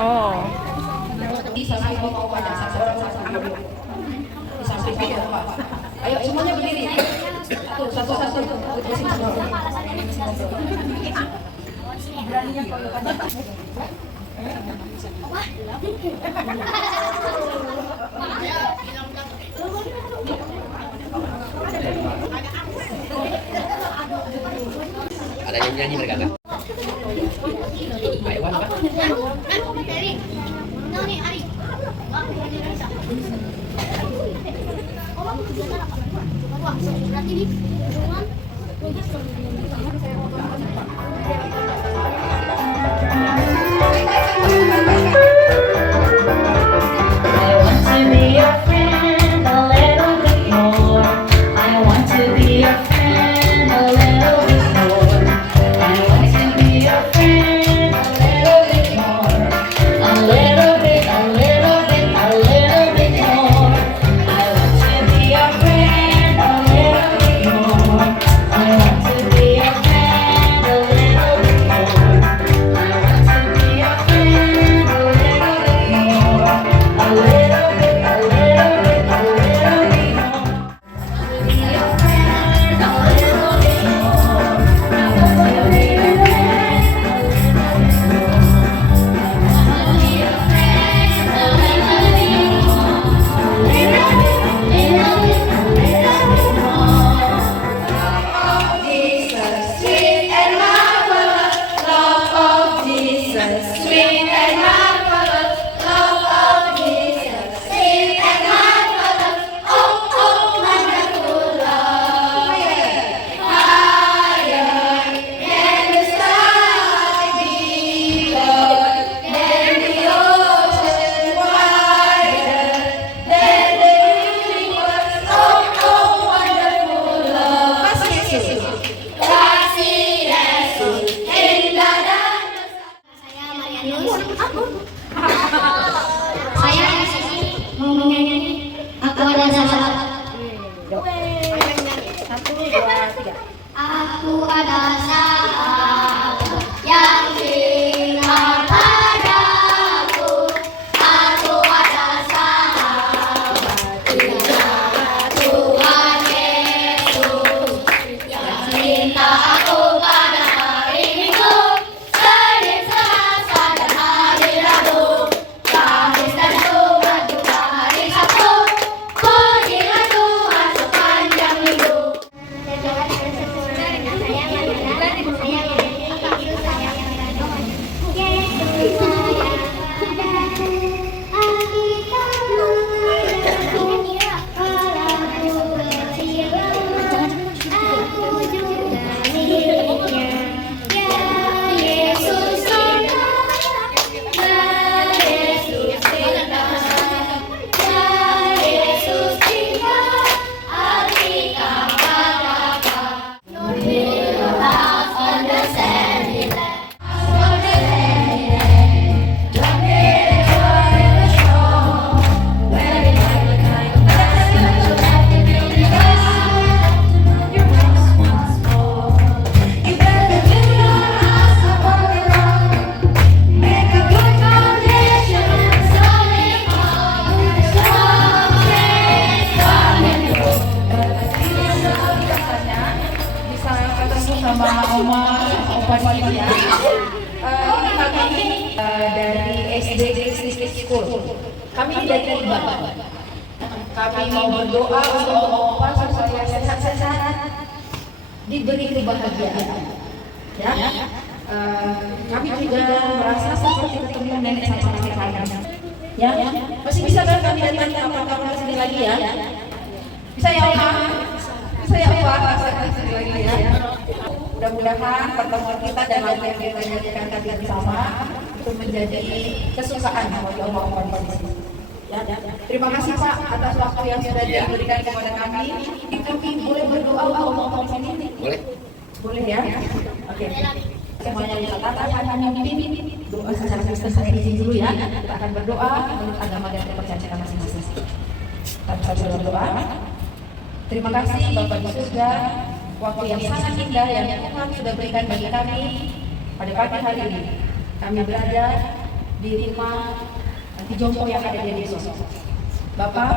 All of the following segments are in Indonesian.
Oh. Ayo semuanya berdiri. Satu-satu. Ada yang nyanyi mereka kan? Ayo, apa? Saya di sini mau menyanyi Aku Ada Sahabat. Aku ada sahabat yang tinggal padaku. Aku ada sahabat Tuhan Yesus yang cinta aku pada hari Minggu, Senin, Selasa dan hari Rabu, Kamis dan Jumat juga hari Sabtu. Pujilah Tuhan sepanjang minggu. Sama Oma Opa Dia. Ini kami dari SD Christian School. Kami dari Iba. Kami mau berdoa untuk Opa supaya sehat-sehat, diberi kebahagiaan. Ya. Kami juga merasa seperti ketemu nenek sama kakek kami. Ya, masih bisa kan kami datang kapan-kapan kesini lagi ya? Bisa ya Oma? saya apa? Saya lagi ya. Mudah-mudahan pertemuan kita dan lagu yang kita nyanyikan tadi bersama itu menjadi kesukaan bagi orang-orang di sini. Ya. Terima kasih Pak atas waktu yang sudah diberikan kepada kami. Kami boleh berdoa untuk ini? Boleh ya? Oke. Semuanya dicatat, hanya mungkin doa secara Kristen saya izin dulu ya. Kita akan berdoa menurut agama dan kepercayaan kita masing-masing. Kita berdoa. Terima kasih Bapak di surga, waktu yang sangat indah yang Tuhan sudah berikan bagi kami pada pagi hari ini. Kami berada di rumah Anti Jompo yang ada di Yesus. Bapak,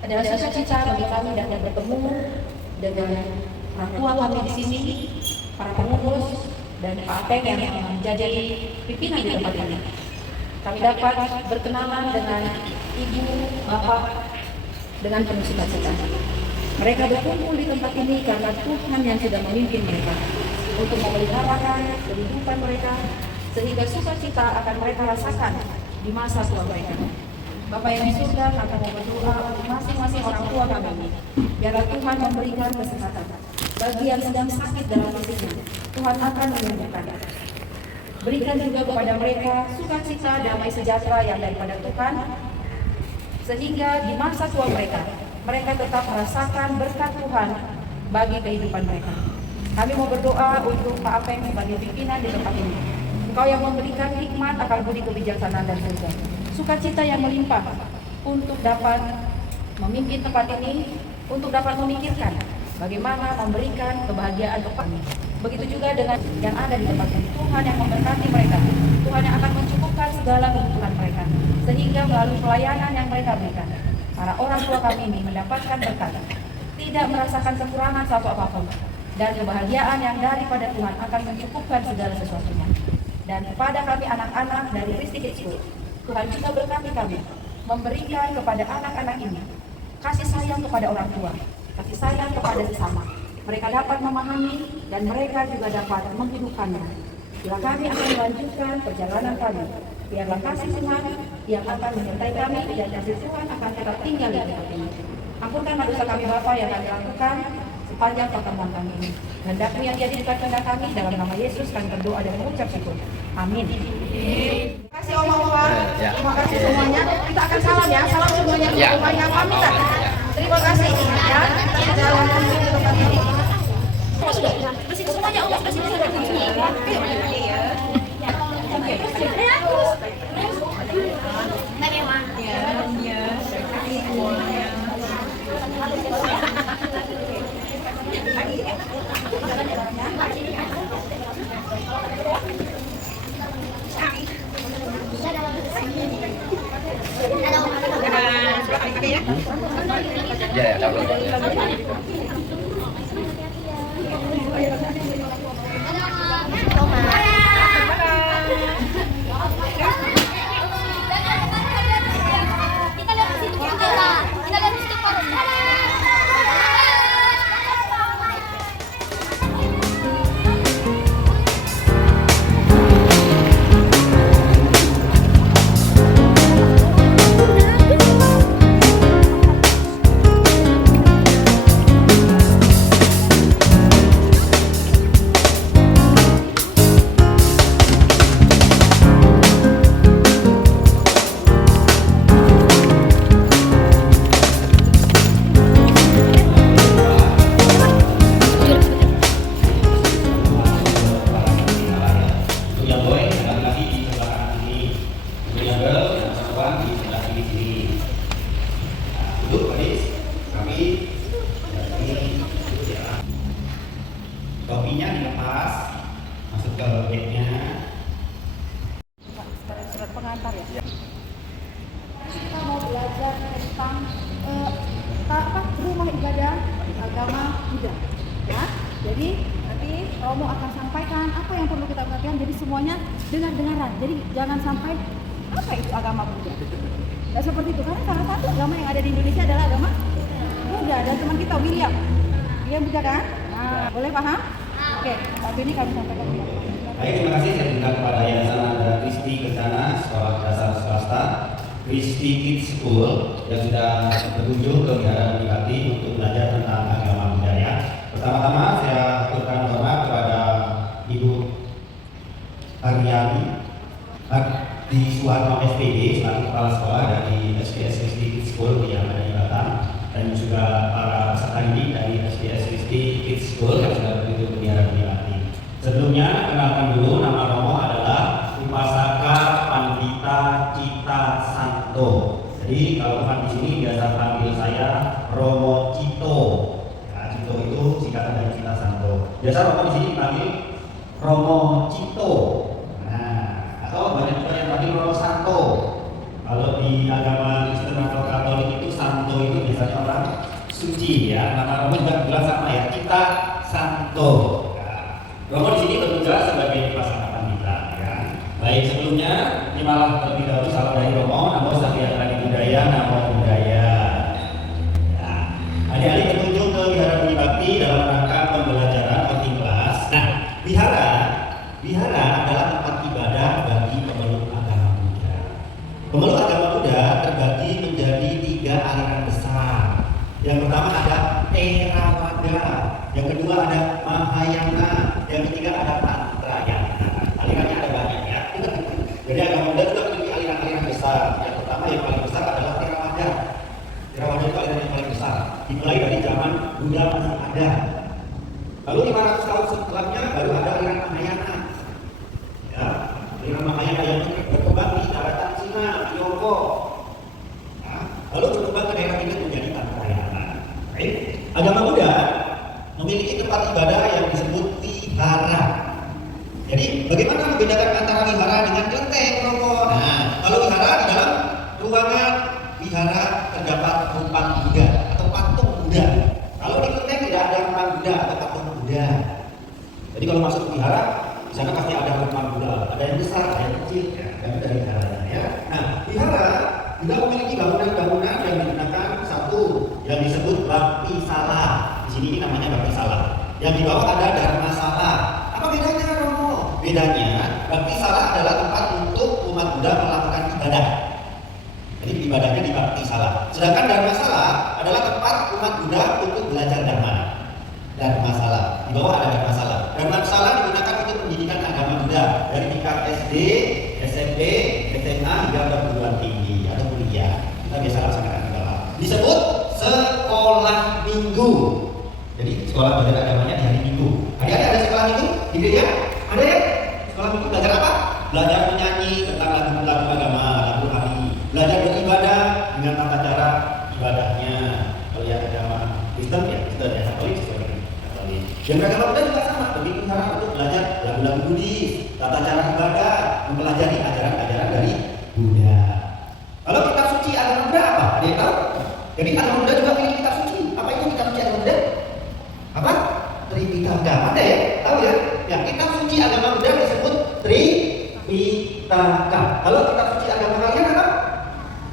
adalah sukacita bagi kami dapat bertemu dengan orang tua kami di sini, para pengurus dan Pak Ateng yang menjadi pimpinan di tempat ini. Kami dapat berkenalan dengan ibu, bapak dengan penuh sukacita. Mereka berkumpul di tempat ini karena Tuhan yang sudah memimpin mereka untuk memeliharakan kehidupan mereka sehingga sukacita akan mereka rasakan di masa tua mereka. Bapak yang di surga, kami mau berdoa untuk masing-masing orang tua kami ini. Biarlah Tuhan memberikan kesehatan. Bagi yang sedang sakit dalam fisiknya, Tuhan akan menyembuhkan. Berikan juga kepada mereka sukacita, damai sejahtera yang daripada Tuhan, sehingga di masa tua mereka tetap merasakan berkat Tuhan bagi kehidupan mereka. Kami mau berdoa untuk Pak Apeng sebagai pimpinan di tempat ini. Engkau yang memberikan hikmat, akal budi, kebijaksanaan dan surga. Sukacita yang melimpah untuk dapat memimpin tempat ini, untuk dapat memikirkan bagaimana memberikan kebahagiaan untuk kami. Begitu juga dengan yang ada di tempat ini. Tuhan yang memberkati mereka. Tuhan yang akan mencukupkan segala kebutuhan mereka. Sehingga melalui pelayanan yang mereka berikan, para orang tua kami ini mendapatkan berkat, tidak merasakan kekurangan suatu apapun, dan kebahagiaan yang daripada Tuhan akan mencukupkan segala sesuatunya. Dan kepada kami anak-anak dari Christi Kids School, Tuhan juga berkati kami, memberikan kepada anak-anak ini kasih sayang kepada orang tua, kasih sayang kepada sesama. Mereka dapat memahami dan mereka juga dapat menghidupkannya. Bila kami akan melanjutkan perjalanan kami, biarlah kasih Tuhan yang akan menyertai kami dan kasih Tuhan akan tetap tinggal di tempat ini. Ampunkan dosa kami Bapa yang kami lakukan sepanjang pertemuan kami ini. Hendakmu yang jadi dekat kehendak kami, dalam nama Yesus kami berdoa dan mengucap syukur. Amin. Terima kasih Oma. Terima kasih semuanya. Kita akan salam ya. Salam semuanya. Semuanya pamit. Terima kasih ya. Kita jalan menuju tempat ini. Sudah. Bersih semuanya Oma. Bersih semuanya. Ya, tahu. Topinya dilepas, masuk ke bagnya. Surat pengantar ya. Kita mau belajar tentang rumah ibadah agama Buddha. Ya, jadi nanti Romo akan sampaikan apa yang perlu kita perhatikan. Jadi semuanya dengar-dengaran. Jadi jangan sampai apa itu agama Buddha. Ya seperti itu, karena salah satu agama yang ada di Indonesia adalah agama Buddha. Dan teman kita William Buddha kan? Nah, boleh paham? Oke, waktu ini kami sampaikan. Baik, terima kasih. Saya berikan kepada Yayasan Andra Kristi Kencana, Sekolah Dasar Swasta, Christi Kids School yang sudah berkunjung ke Wihara Bupati untuk belajar tentang agama budaya. Pertama-tama saya aturkan hormat kepada Ibu Ariani di Suharno SPD selaku kepala sekolah dari SPS Kristi Kids School yang ada di Batam, dan juga para peserta didik dari SPS Kristi Kids School yang sudah begitu berbiara berhati. Sebelumnya kenalkan dulu, nama Romo adalah Upasaka Pandita Cita Santo. Jadi kalau teman di sini biasa panggil saya Romo Cito. Nah, Cito itu singkatan dari Cita Santo. Biasa Romo di sini panggil Romo Cito. Atau banyak juga yang panggil Romo Santo. Kalau di agama Kristen atau Katolik itu Santo itu biasanya orang suci ya. Nama Romo juga bilang sama ya, Cita Santo. Ya. Romo di sini bertugas sebagai pasangan pandita ya. Baik, sebelumnya terimalah terlebih dahulu salam dari Romo, namo Sakyatmani Budaya, namo Budaya. Ya. Adik-adik berkunjung ke Wihara Budi Bakti dalam rangka pembelajaran penting kelas. Nah, Wihara adalah tempat ibadah bagi pemeluk agama Buddha. Pemeluk agama Buddha terbagi menjadi 3 aliran besar. Yang pertama ada Theravada, yang kedua ada Mahayana, yang ketiga ada Tantrayana. Alirannya ada banyak ya. Jadi agama Buddha juga memiliki aliran-aliran besar. Yang pertama yang paling besar adalah Theravada. Theravada itu aliran yang paling besar. Dimulai dari zaman Buddha masih ada. Lalu 500 tahun setelahnya baru ada aliran Mahayana. Ya, aliran Mahayana yang berkembang di daratan Cina, Tiongkok. Ya, lalu berkembang ke daerah ini menjadi Tantrayana. Baik. Agama Buddha memiliki tempat ibadah yang disebut wihara. Jadi bagaimana membedakan antara wihara dengan kelenteng, Romo? Nah, kalau wihara di dalam ruangan wihara terdapat rumpang Buddha atau patung Buddha. Kalau di kelenteng tidak ada rumpang Buddha atau patung Buddha. Jadi kalau masuk ke wihara, di sana pasti ada rumpang Buddha, ada yang besar, ada yang kecil, ya, dan itu dari wiharanya ya. Nah, wihara juga memiliki bangunan-bangunan yang digunakan satu yang disebut bakti salah. Di sini namanya bakti salah. Yang di bawah ada dharma salah. Apa bedanya, Romo? Bedanya, bakti salah adalah tempat untuk umat Buddha melakukan ibadah. Jadi ibadahnya di bakti salah. Sedangkan dharma salah adalah tempat umat Buddha untuk belajar dharma. Dharma salah. Di bawah ada dharma salah. Dharma salah digunakan untuk pendidikan agama Buddha dari tingkat SD, SMP, SMA hingga perguruan tinggi atau kuliah. Kita biasa laksanakan di bawah. Disebut sekolah minggu. Jadi sekolah belajar agamanya di hari Minggu. Adik-adik ada sekolah minggu di gereja? Ada ya? Sekolah minggu belajar apa? Belajar menyanyi tentang lagu-lagu agama, lagu hari. Belajar beribadah dengan tata cara ibadahnya. Kalau yang agama Kristen ya Kristen, ya Katolik sesuai Katolik. Yang agama Buddha juga sama. Begitu cara untuk belajar lagu-lagu Buddhis, tata cara ibadah, mempelajari ajaran-ajaran dari Buddha. Kalau kitab suci agama Buddha apa? Ada yang tahu? Jadi agama Buddha juga memiliki kitab suci. Apa itu kitab suci agama Buddha? Apa? Tripitaka. Ada ya? Tahu ya? Ya, kitab suci agama Buddha disebut Tripitaka. Kalau kitab suci agama kalian apa?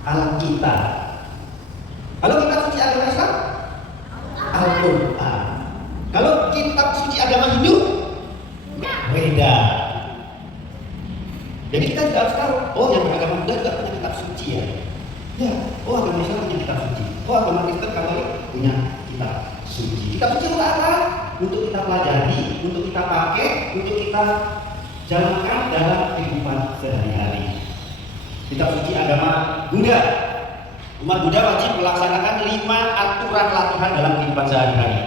Alkitab. Kalau kitab suci agama Islam? Al-Quran. Kalau kitab suci agama Hindu? Weda. Jadi kita juga harus tahu, oh yang beragama Buddha juga punya kitab suci ya. Ya, oh agama Islam punya kitab suci. Oh agama Kristen Katolik punya kitab suci. Kitab suci untuk apa? Untuk kita pelajari, untuk kita pakai, untuk kita jalankan dalam kehidupan sehari-hari. Kitab suci agama Buddha. Umat Buddha wajib melaksanakan 5 aturan latihan dalam kehidupan sehari-hari.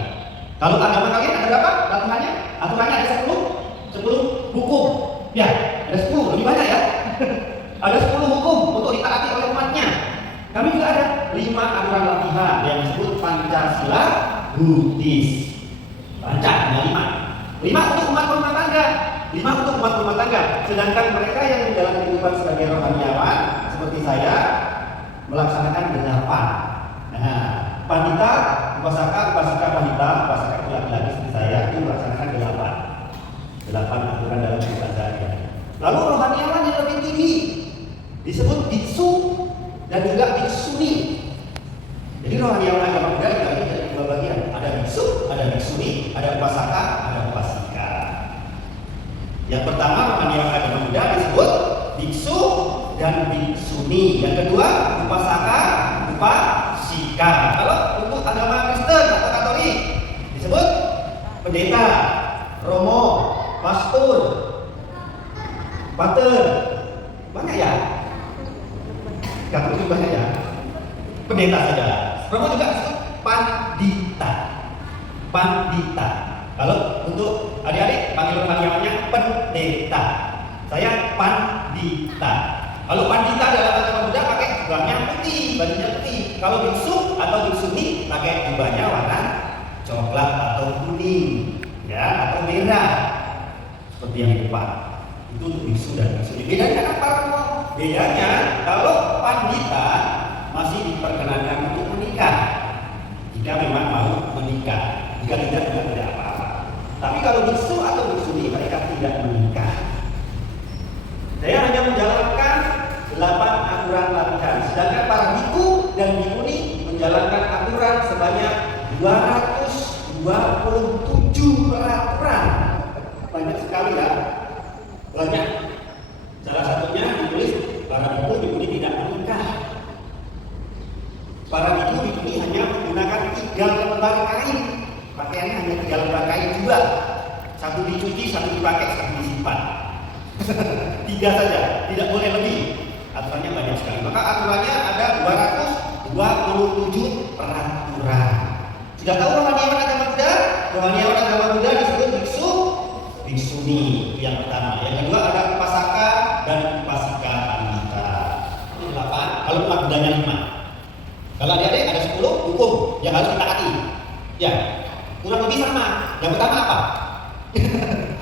Kalau agama kalian ada berapa latihannya? Aturannya ada 10 hukum. Ya, ada 10, lebih banyak ya. Ada 10 hukum untuk ditaati oleh umatnya. Kami juga ada 5 aturan latihan yang disebut Pancasila Buddhis. Baca, ada 5. 5 untuk umat rumah tangga. 5 untuk umat rumah tangga. Sedangkan mereka yang menjalani kehidupan sebagai rohaniawan seperti saya melaksanakan 8. Nah, pandita, upasaka pandita, upasaka laki-laki seperti saya itu melaksanakan 8 aturan dalam kehidupan sehari-hari. Lalu rohaniawan yang lebih tinggi disebut biksu dan juga biksuni. Jadi rohaniawan agama Buddha dibagi menjadi 2 bagian. Ada biksu, ada biksuni, ada upasaka, ada upasika. Yang pertama rohaniawan agama Buddha disebut biksu dan biksuni. Yang kedua upasaka, upasika. Kalau untuk agama Kristen atau Katolik disebut pastor, pater, banyak ya? Gak lebih banyak ya? Pendeta saja. Romo juga pandita. Pandita. Kalau untuk adik-adik panggil panggilannya pendeta. Saya pandita. Kalau pandita dalam agama Buddha pakai jubahnya putih, bajunya putih. Kalau biksu atau biksuni pakai jubahnya warna coklat atau kuning, ya, atau merah. Seperti yang di depan. Itu untuk biksu dan biksuni. Bedanya apa? Bedanya kalau pandita masih diperkenankan untuk menikah jika memang mau menikah. Jika tidak, juga tidak apa-apa. Tapi kalau biksu atau biksuni mereka tidak menikah. Saya hanya menjalankan 8 aturan latihan, sedangkan para biku dan bikuni menjalankan aturan sebanyak 227 peraturan. Banyak sekali ya. Banyak. Salah satunya ditulis para biku bikuni tidak menikah. Para biku bikuni hanya menggunakan 3 lembar kain. Pakaiannya hanya 3 lembar kain juga. Satu dicuci, satu dipakai, satu disimpan. 3 saja, tidak boleh lebih. Aturannya banyak sekali. Maka aturannya ada 227 peraturan. Sudah tahu rohaniawan agama Buddha? Rohaniawan agama Buddha disebut biksu, biksuni yang pertama. Yang kedua ada upasaka dan upasika pandita. Ini 8. Kalau umat Buddhanya 5. Kalau adik-adik ada 10 hukum yang harus kita taati. Ya, kurang lebih sama. Yang pertama apa?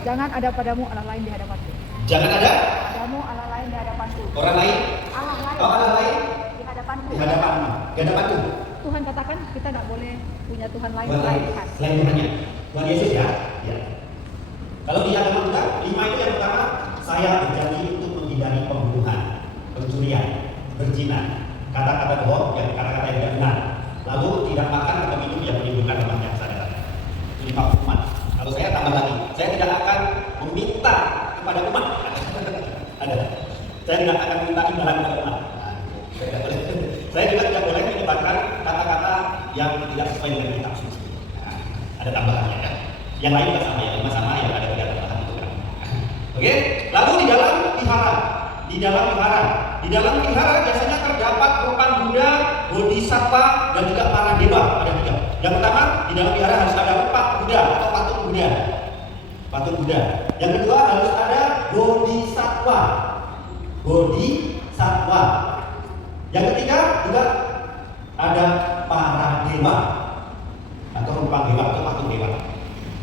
Jangan ada padamu Allah lain di hadapanku. Jangan ada Padamu Allah lain di hadapanku. orang lain. Allah lain. Oh, orang lain Di hadapanku. di hadapanmu. Di hadapanku. Tuhan katakan kita nggak boleh punya Tuhan lain Tuhan selain lain. Tuhan. Selain Tuhannya. Tuhan Yesus ya. Ya. Kalau di agama Buddha, 5 itu yang pertama, saya berjanji untuk menghindari pembunuhan, pencurian, berzina, kata-kata bohong, kata-kata yang tidak benar. Lalu tidak makan atau minum yang menimbulkan lemak yang sadar. Itu 5 hukuman. Kalau saya tambah lagi, saya tidak akan meminta kepada umat. Ada. Saya tidak akan minta imbalan kepada umat. Saya tidak boleh. Saya juga tidak boleh menyebarkan kata-kata yang tidak sesuai dengan kitab suci. Nah, ada tambahannya ya. Yang lain juga sama ya, 5 sama yang ada 3 tambahan itu kan. Oke. Lalu di dalam vihara, di dalam vihara biasanya terdapat rupa Buddha, Bodhisattva dan juga para dewa. Ada 3. Yang pertama, di dalam vihara harus ada rupa Buddha atau patung Buddha. Patung Buddha. Yang kedua harus ada Bodhisattva. Bodhisattva. Yang ketiga juga ada para dewa atau rupa dewa atau patung dewa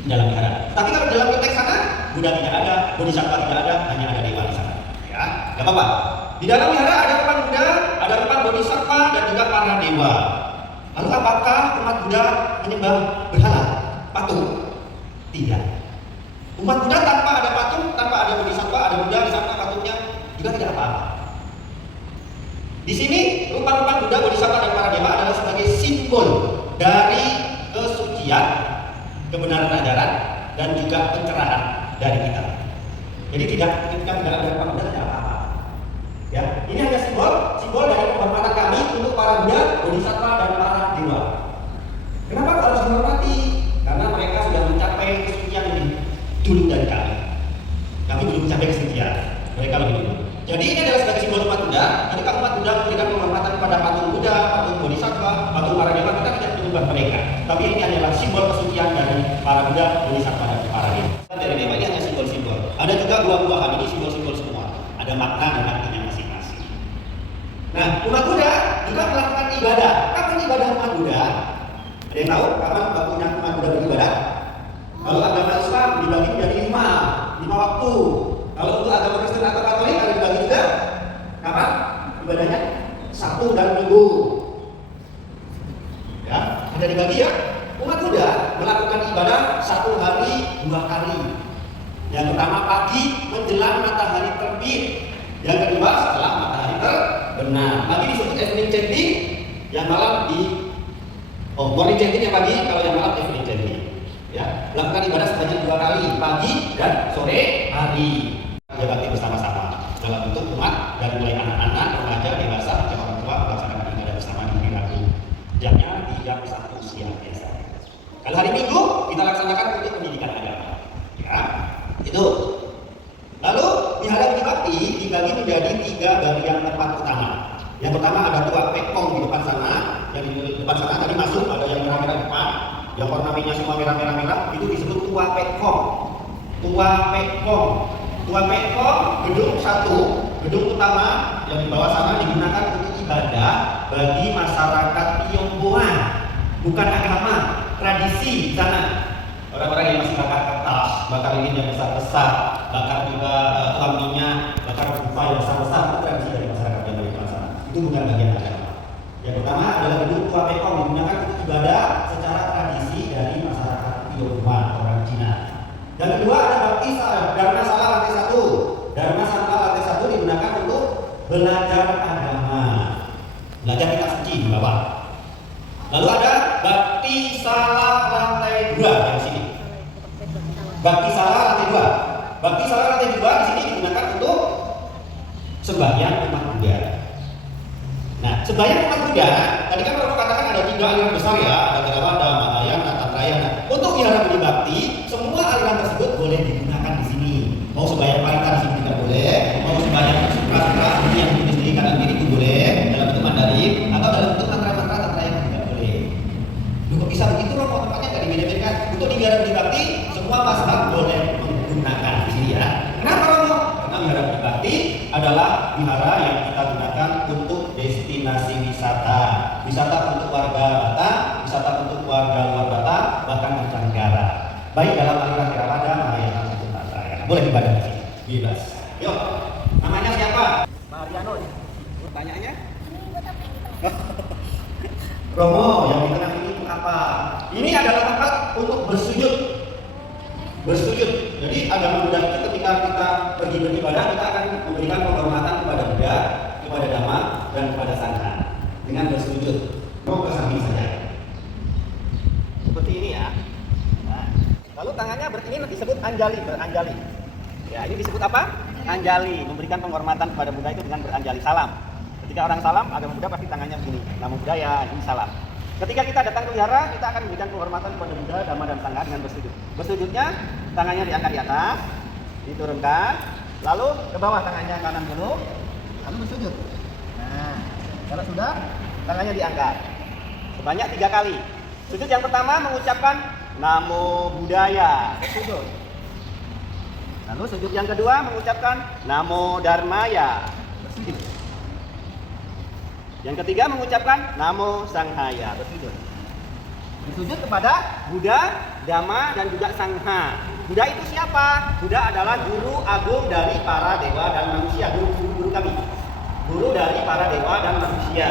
di dalam vihara. Tapi kalau dalam konteks sana Buddha tidak ada, Bodhisattva tidak ada, hanya ada dewa di sana. Ya, nggak apa-apa. Di dalam vihara ada rupa Buddha, ada rupa Bodhisattva dan juga para dewa. Lalu apakah umat Buddha menyembah berhala, patung? Tidak. Umat Buddha tanpa ada patung, tanpa ada Bodhisattva, ada Buddha di sana patungnya juga tidak apa-apa. Di sini rupa-rupa Buddha, Bodhisattva dan para dewa adalah sebagai simbol dari kesucian, kebenaran ajaran dan juga pencerahan dari kita. Jadi ketika tidak ada rupa Buddha tidak apa-apa. Ya, ini hanya simbol dari penghormatan kami untuk para Buddha, Bodhisattva dan para dewa. Kenapa harus dihormati? Karena mereka sudah mencapai kesucian lebih dulu dari kami. Kami belum mencapai kesucian, mereka lebih dulu. Jadi ini adalah sebagai simbol umat Buddha. Ketika umat Buddha memberikan penghormatan kepada patung Buddha, patung Bodhisattva, patung para dewa, kita tidak menyembah mereka. Tapi ini adalah simbol kesucian dari para Buddha, Bodhisattva dan para dewa. Dari dewa ini hanya simbol-simbol. Ada juga buah-buahan, ini simbol-simbol semua. Ada makna dan artinya masing-masing. Nah, umat Buddha juga melakukan ibadah. Kapan ibadah umat Buddha? Ada yang tahu kapan waktunya umat Buddha beribadah? Kalau agama Islam dibagi menjadi 5 waktu. Kalau untuk agama Kristen atau Katolik ada dibagi juga. Kapan ibadahnya? Sabtu dan Minggu. Ya, ada dibagi ya. Umat Buddha melakukan ibadah 1 hari 2 kali. Yang pertama pagi menjelang matahari terbit. Yang kedua setelah matahari terbenam. Pagi disebut evening chanting, yang malam morning chanting yang pagi, kalau yang malam evening chanting. Ya, lakukan ibadah sebanyak 2 kali, pagi dan sore hari. Ya, bakti bersama-sama dalam bentuk umat dari mulai anak-anak, remaja, dewasa, sampai orang tua melaksanakan ibadah bersama di hari Rabu. Jamnya 3 siang biasa. Kalau hari Minggu kita laksanakan untuk pendidikan agama. Ya, itu. dibagi menjadi 3 bagian tempat utama. Yang pertama ada tua pekong di depan sana, yang di depan sana tadi masuk ada yang merah-merah depan, yang ornamennya semua merah-merah itu disebut tua pekong. Tua pekong, tua pekong gedung 1, gedung utama yang di bawah sana digunakan untuk ibadah bagi masyarakat Tionghoa, bukan agama, tradisi di sana. Orang-orang yang masih bakar kertas, bakar lilin yang besar-besar, bakar juga tuang minyak, bakar dupa yang besar-besar, itu tradisi dari masyarakat yang ada di sana. Itu bukan bagian agama. Yang pertama adalah gedung tua pekong digunakan untuk ibadah secara tradisi dari masyarakat Tionghoa, orang Cina. Yang kedua ada bakti Dharma Sala lantai 1. Dharma Sala lantai 1 digunakan untuk belajar agama, belajar kitab suci di bawah. Lalu ada bakti sala lantai 2 yang sini. Bakti sala lantai 2. Bakti sala lantai 2 di sini digunakan untuk sembahyang umat Buddha. Nah, sembahyang umat Buddha, tadi kan Romo katakan ada 3 aliran besar ya, ada Theravada, Mahayana, Tantrayana. Untuk wihara Budi Bakti, semua aliran tersebut boleh digunakan di sini. Mau sembahyang parita di sini tidak boleh, mau sembahyang sutra-sutra yang ditulis di kanan kiri itu boleh dalam bentuk Mandarin atau dalam bentuk mantra-mantra Tantrayana tidak boleh. Kok bisa begitu Romo? Tempatnya nggak dibedakan. Untuk di wihara Budi Bakti, semua mazhab boleh menggunakan di sini ya. Kenapa Romo? Karena wihara Budi Bakti adalah wihara yang kita gunakan untuk destinasi wisata, wisata untuk warga Batak, wisata untuk warga luar Batak, bahkan mancanegara. Baik dalam aliran Theravada, Mahayana maupun Tantrayana. Boleh ibadah di sini, bebas. Yuk, namanya siapa? Mariano. Pertanyaannya? Romo, yang di tengah ini itu apa? Ini adalah tempat untuk bersujud. Bersujud. Jadi agama Buddha itu ketika kita pergi beribadah, kita akan memberikan penghormatan kepada Buddha, kepada Dhamma, dan kepada Sangha dengan bersujud. Mau ke samping saja. Seperti ini ya. Nah, lalu tangannya ini disebut anjali, beranjali. Ya, ini disebut apa? Anjali, memberikan penghormatan kepada Buddha itu dengan beranjali, salam. Ketika orang salam, agama Buddha pasti tangannya begini. Namo Buddhaya, ini salam. Ketika kita datang ke wihara, kita akan memberikan penghormatan kepada Buddha, Dhamma, dan Sangha dengan bersujud. Bersujudnya, tangannya diangkat di atas, diturunkan, lalu ke bawah tangannya kanan dulu, lalu bersujud. Nah, kalau sudah, tangannya diangkat sebanyak 3 kali. Sujud yang pertama mengucapkan Namo Buddhaya, sujud. Lalu sujud yang kedua mengucapkan Namo Dharmaya, bersujud. Yang ketiga mengucapkan Namo Sanghaya, bersujud. Bersujud kepada Buddha, Dhamma, dan juga Sangha. Buddha itu siapa? Buddha adalah guru agung dari para dewa dan manusia, guru kami. Guru dari para dewa dan manusia.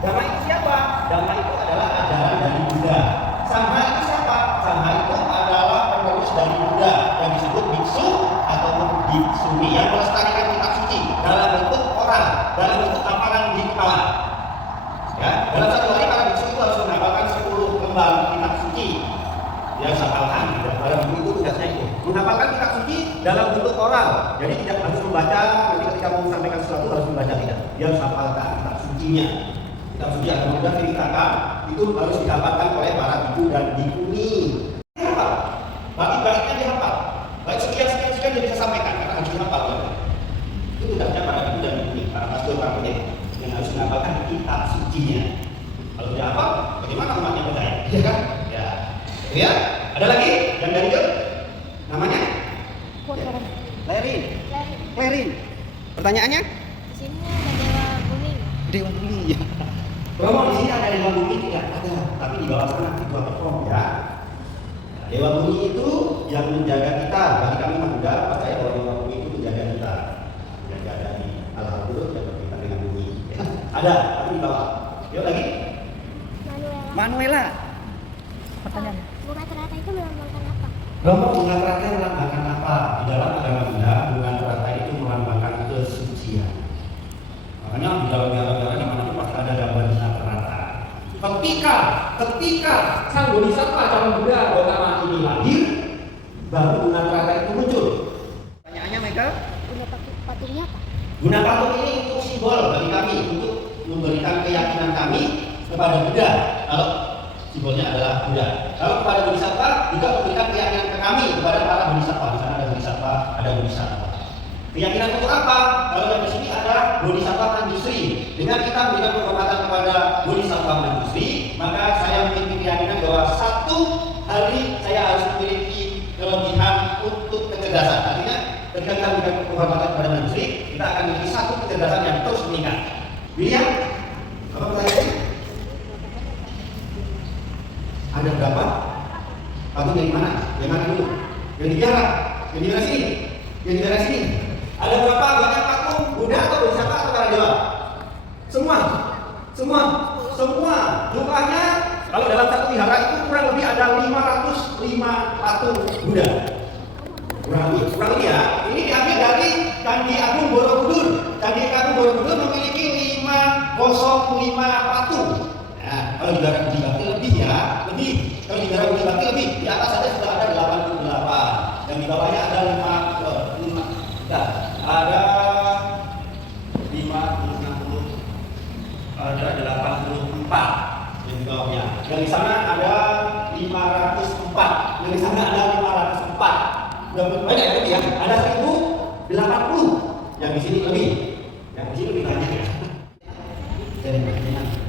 Dhamma itu siapa? Dhamma itu adalah ajaran dari Buddha. Sangha itu siapa? Sangha itu adalah penerus dari Buddha yang disebut biksu ataupun biksuni yang melestarikan kitab suci dalam bentuk orang, dalam bentuk hafalan di kepala. Ya, dalam satu hari para biksu itu harus menghafalkan 10 lembar kitab suci. Dia hafalkan, dalam buku itu tugasnya itu menghafalkan kitab suci dalam bentuk oral. Jadi tidak harus membaca, nanti ketika mau sampaikan sesuatu harus membaca, tidak. Dia harus hafalkan kitab sucinya. Kitab suci yang mudah ceritakan itu harus dihafalkan oleh para biku dan bikuni. Dihafal, bait-baitnya dihafal. Bait sekian dia bisa sampaikan karena harus dihafal. Itu tugasnya para biku dan bikuni, para pastor, para pendeta yang harus menghafalkan kitab sucinya. Kalau tidak hafal, bagaimana umatnya percaya? Iya kan? Ya. Itu ya. Ada lagi yang dari itu? Namanya? Lerin. Lerin. Pertanyaannya? Di sini ada dewa bumi. Dewa bumi ya. Romo di sini ada dewa bumi tidak ada, tapi di bawah sana itu ada Romo ya. Dewa bumi itu yang menjaga kita. Bagi kami Buddha percaya bahwa dewa bumi itu menjaga kita, menjaga dari hal-hal buruk yang berkaitan dengan bumi. Ya. Ada, tapi di bawah. Yuk lagi. Manuela. Pertanyaan. Bunga teratai itu melambangkan apa? Romo bunga teratai melambangkan apa? Di dalam agama Buddha, bunga teratai itu melambangkan kesucian. Makanya di dalam wihara-wihara di mana pun pasti ada gambar bunga teratai. Ketika sang bodhisattva calon Buddha Gautama ini lahir, baru bunga teratai itu muncul. Pertanyaannya Michael? Guna patungnya apa? Guna patung ini untuk simbol bagi kami, untuk memberikan keyakinan kami kepada Buddha. Kalau simbolnya adalah Buddha. Kalau kepada bodhisattva juga memberikan keyakinan ke kami kepada para bodhisattva. Di sana ada bodhisattva, ada bodhisattva. Keyakinan untuk apa? Kalau yang di sini ada bodhisattva industri. Dengan kita memberikan penghormatan kepada bodhisattva industri, maka saya memiliki keyakinan bahwa satu hari saya harus memiliki kelebihan untuk kecerdasan. Artinya, ketika kita memberikan penghormatan kepada industri, kita akan memiliki satu kecerdasan yang terus meningkat. William, apa pertanyaannya? Ada berapa? Patung dari mana? Yang mana dulu? Yang di biara? Yang di biara sini? Yang di biara sini? Ada berapa banyak patung Buddha atau bodhisattva atau para dewa? Semua. Jumlahnya kalau dalam satu wihara itu kurang lebih ada 505 patung Buddha. Kurang lebih ya. Ini diambil dari Candi Agung Borobudur. Candi Agung Borobudur memiliki 505 patung. Nah, kalau di daerah Budi Bakti lebih ya, lebih. Kalau di daerah Budi Bakti lebih. Di atas saja sudah ada 88. Yang di bawahnya ada 5. Ada 84 yang di bawahnya. Yang di sana ada 504. Yang di sana ada 504. Udah banyak lebih ya. Ada 1080. Yang di sini lebih. Yang di sini lebih banyak ya. Dari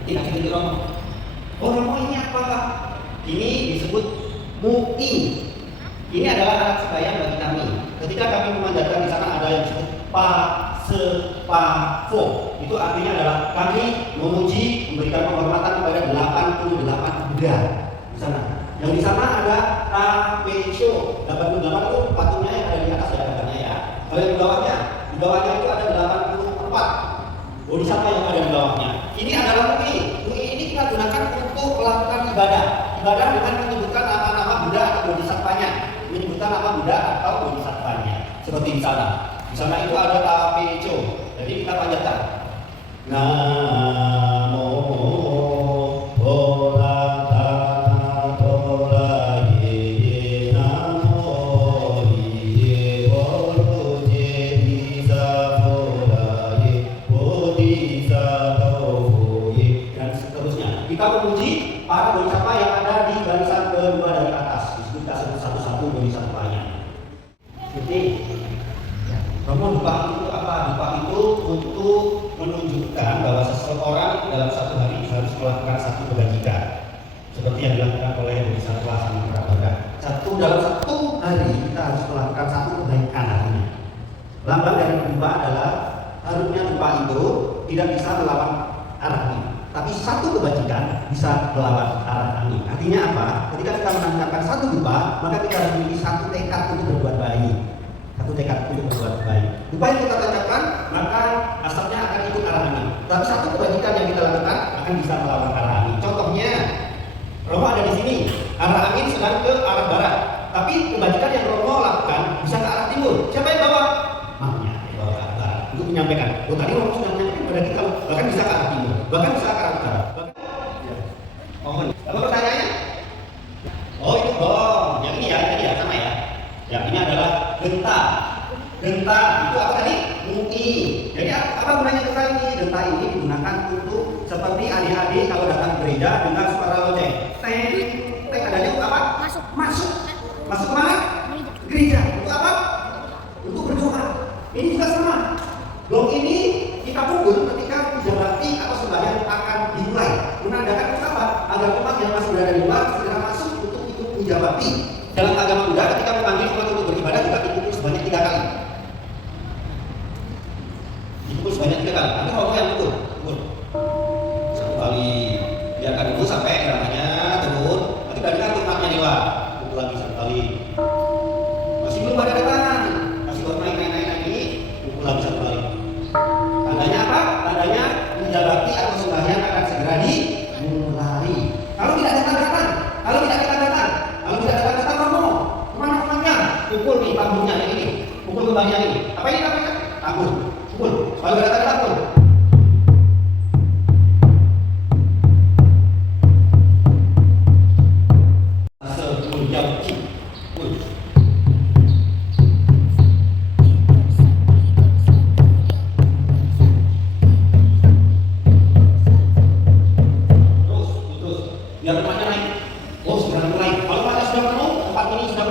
tidak ini Romo. Oh Romo ini apa? Ini disebut mu'i. Ini adalah alat sembahyang bagi kami. Ketika kami memanjatkan di sana ada yang disebut pa-se-pa-fo. Itu artinya adalah kami memuji, memberikan penghormatan kepada 88 Buddha di sana. Yang di sana ada ta-pe-sho. 88 itu patungnya yang ada di atas ya katanya ya. Kalau yang di bawahnya itu ada 84 bodhisattva yang ada di bawahnya. Ini adalah mu'i. Mu'i ini kita gunakan untuk melakukan ibadah dengan menyebutkan nama-nama Buddha atau bodhisattvanya. Menyebutkan nama Buddha atau bodhisattvanya. Seperti di sana. Di sana itu ada ta-pe-sho. Jadi kita panjatkan. Namo Bhoratana Toraye Namo Iye Boroje Bisa Toraye Bodhisattva dan seterusnya. Kita memuji para bodhisattva yang ada di barisan kedua dari atas. Kita sebut satu-satu bodhisattvanya. Jadi Romo dupa itu apa? Dupa itu untuk menunjukkan bahwa seseorang dalam satu hari harus melakukan satu kebajikan seperti yang dilakukan oleh bodhisattva Samakrabhara. Dalam satu hari kita harus melakukan satu kebaikan artinya. Lambang dari dupa adalah harusnya dupa itu tidak bisa melawan arah angin, tapi satu kebajikan bisa melawan arah angin. Artinya apa? Ketika kita menangkapkan satu dupa, maka kita harus memiliki satu tekad untuk berbuat baik. Satu tekad untuk berbuat baik. Upaya yang kita tancapkan, maka asapnya akan ikut arah angin. Tapi satu kebajikan yang kita lakukan akan bisa melawan arah angin. Contohnya, Romo ada di sini, arah angin sedang ke arah barat. Tapi kebajikan yang Romo lakukan bisa ke arah timur. Siapa yang bawa? Maknya yang bawa ke arah barat. Untuk menyampaikan. Oh tadi Romo sudah menyampaikan kepada kita, bahkan bisa ke arah timur, bahkan bisa ke arah utara. Mohon. Apa pertanyaannya? Oh itu bom. Yang ini ya, sama ya. Yang ini adalah genta. Genta itu apa tadi? Mu'i. Jadi apa gunanya genta ini? Genta ini digunakan untuk seperti adik-adik kalau datang ke gereja dengan suara lonceng. Teng adanya untuk apa? Masuk mana? Gereja. Untuk apa? Untuk berdoa. Ini juga sama. Gong ini kita pukul ketika puja bakti atau sembahyang akan dimulai. Menandakan apa? Agar umat yang masih berada di luar segera masuk untuk ikut puja bakti. Dalam agama Buddha ketika memanggil umat untuk beribadah juga dipukul sebanyak 3 kali. Dipukul sebanyak 3 kali. Nanti Romo yang pukul. 1 kali. Biarkan dulu sampai namanya turun. Nanti balikan umatnya di luar. Pukul lagi 1 kali. Masih belum ada datang. Masih baru naik lagi. Pukul lagi 1 kali. Tandanya apa? Tandanya puja bakti atau sembahyang akan segera dimulai. Kalau tidak datang, pukul di panggungnya yang ini, pukul kembalinya ini. Apa ini namanya? Tanggul. Pukul. Kalau datang tanggul. Biar tempatnya naik. Oh, sudah mulai. Kalau mata sudah penuh, tempat ini sudah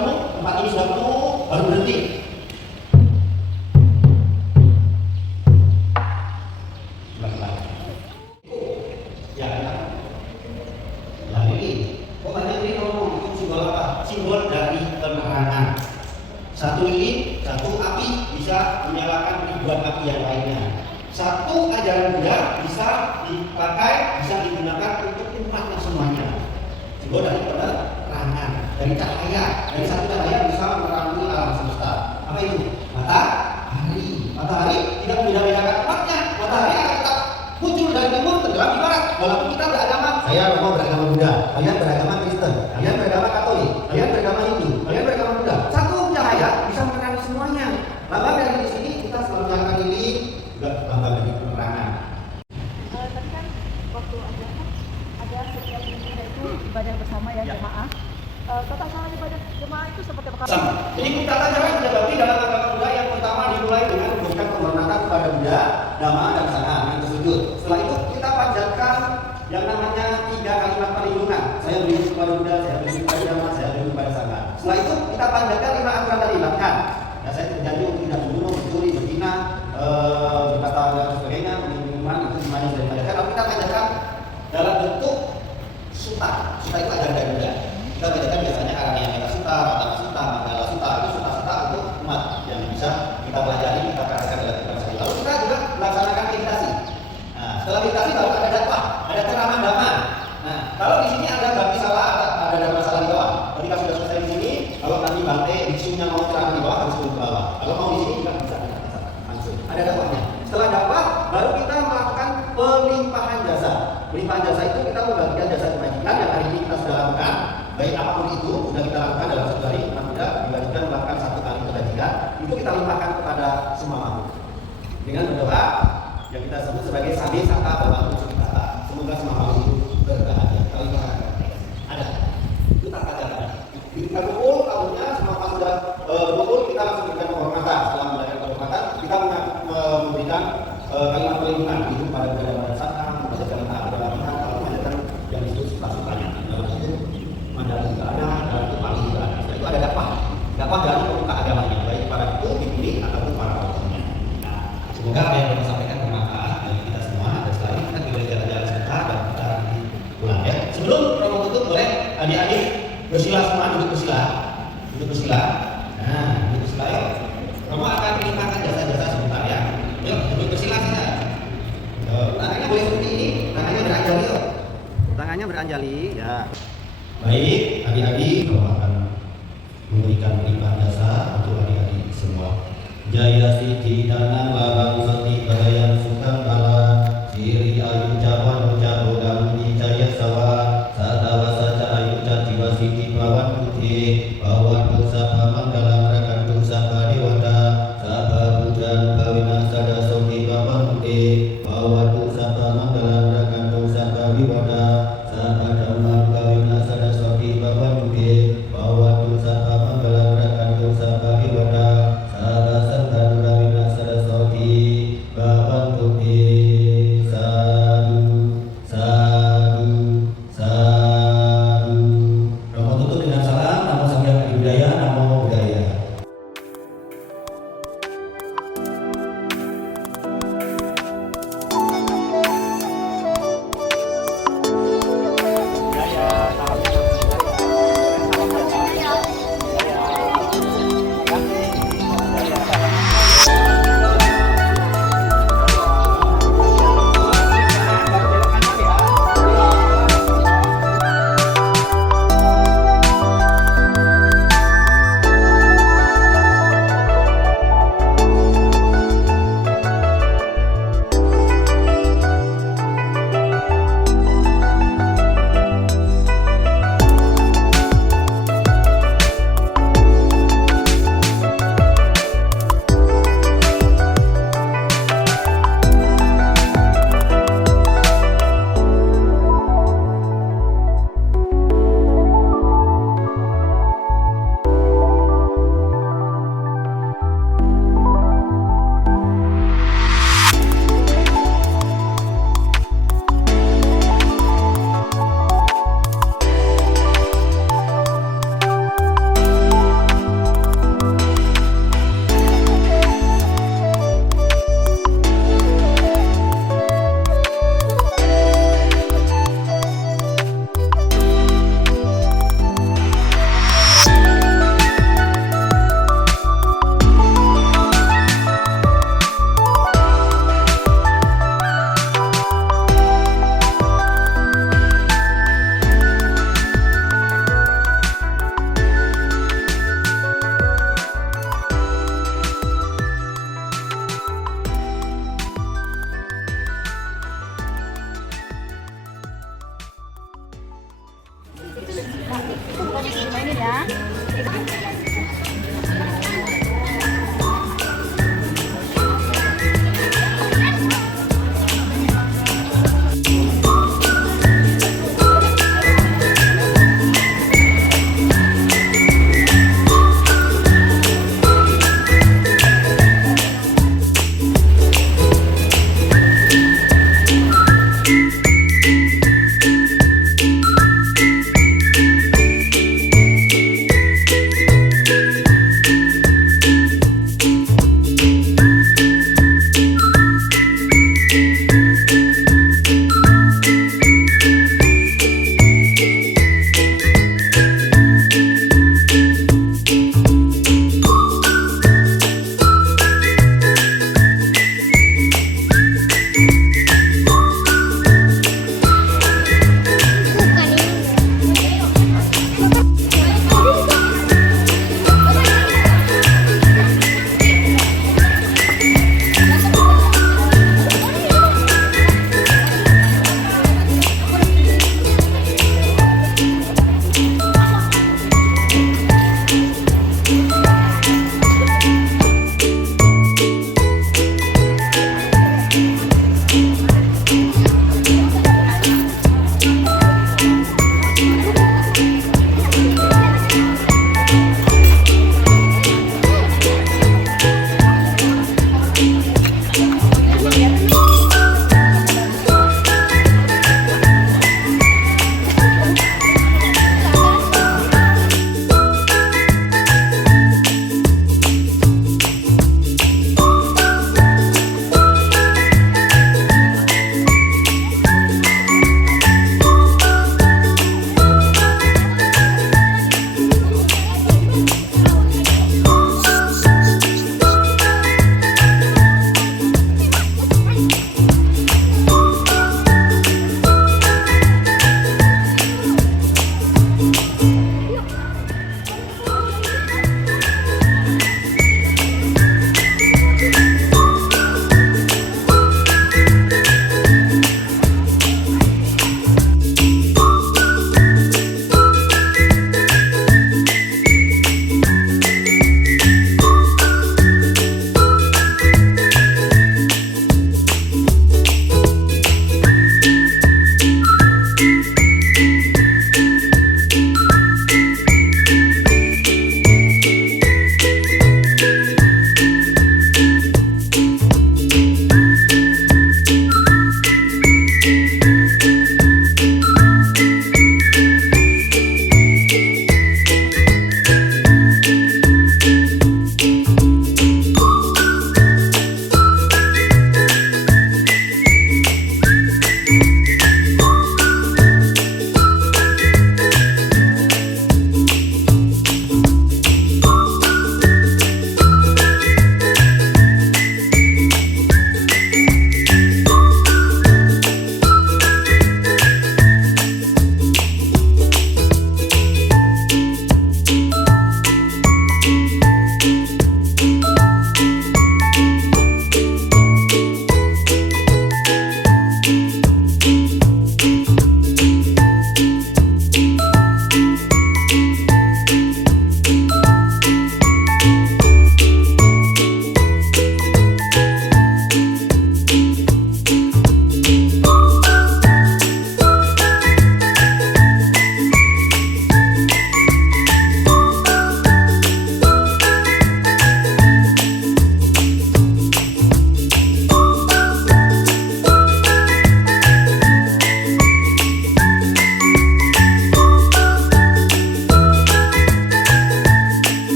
penuh, baru berhenti. ini, satu api bisa menyalakan ribuan api yang lainnya. Satu ajaran Buddha bisa dipakai, bisa digunakan untuk umatnya semuanya. Juga dari penerangan, dari cahaya, dari satu cahaya bisa menerangi alam semesta. Apa itu? Matahari tidak membeda-bedakan umatnya. Matahari akan tetap muncul dari timur, tenggelam di barat. Walaupun kita beragama, saya mau beragama Buddha, kalian beragama Kristen, kalian beragama Katolik, kalian beragama Hindu, kalian beragama Buddha. Satu cahaya bisa menerangi semuanya. Lambang dari di sini kita selalu menyalakan lilin, juga lambang dari penerangan. Tadi kan waktu ada setiap minggu itu ibadah bersama ya, jemaah. Tata cara ibadah jemaah itu seperti apa? Sama. Jadi tata cara ibadah bakti dalam agama Buddha yang pertama dimulai dengan memberikan penghormatan kepada Buddha, Dhamma, dan Sangha, itu sujud. Setelah itu kita panjatkan yang namanya 3 kalimat perlindungan. Saya beriman kepada Buddha, saya beriman kepada Dhamma, saya beriman kepada Sangha. Setelah itu kita panjatkan 5 aturan tadi, bahkan ya, saya berjanji untuk tidak membunuh, mencuri, berzina, berkata dan sebagainya, minuman itu semuanya sudah dipanjatkan. Lalu kita panjatkan dalam bentuk suta. Suta itu ajaran dari Buddha. Kita bacakan biasanya Karaniya Metta Sutta, Patana Sutta, Manggala Sutta, itu suta-suta untuk umat yang bisa kita pelajari, kita praktekkan dalam kehidupan sehari. Lalu kita juga melaksanakan meditasi. Nah, setelah meditasi baru ada dakwah, ada ceramah dhamma. Nah, kalau di sini ada bagi salah, ada dhamma salah di bawah. Ketika sudah selesai di sini, kalau nanti Bante biksunya mau ceramah di bawah harus turun ke bawah. Kalau mau di sini juga bisa langsung. Ada dakwahnya. Setelah dakwah, baru kita melakukan pelimpahan jasa. Pelimpahan jasa itu kita membagikan jasa kebajikan yang hari ini kita sudah lakukan. Baik apapun itu sudah kita lakukan dalam satu hari, tidak dibagikan melakukan 1 kali kebajikan, itu kita limpahkan kepada semua makhluk dengan berdoa yang kita sebut sebagai sabi saka bawa sukita. Semoga semua makhluk itu berbahagia. Kalau itu ada, itu tata cara. Kita kumpul tahunnya semua pas sudah kumpul, kita langsung berikan penghormatan. Setelah memberikan penghormatan, kita memberikan kalimat perlindungan itu pada pada saka, pada kalimat kalau mengajarkan yang disebut suka-sukanya. Mandala juga ada, dan itu paling juga ada. Itu ada dakwah dari pemuka agamanya, baik para itu dipilih ataupun para ulama. Nah, semoga apa yang kita sampaikan bermanfaat bagi kita semua. Dan setelah ini kita boleh jalan-jalan sebentar dan kita nanti pulang ya. Sebelum promo tutup, boleh adik-adik bersila semua, duduk bersila. Nah, duduk bersila yuk. Kamu akan melimpahkan jasa-jasa sebentar ya. Yuk, duduk bersila saja. Tangannya boleh seperti ini, tangannya beranjali yuk. Tangannya beranjali, ya. Baik, adik-adik, kamu akan memberikan pelimpahan jasa untuk adik-adik semua. Jaya Siti Dana Babang Seti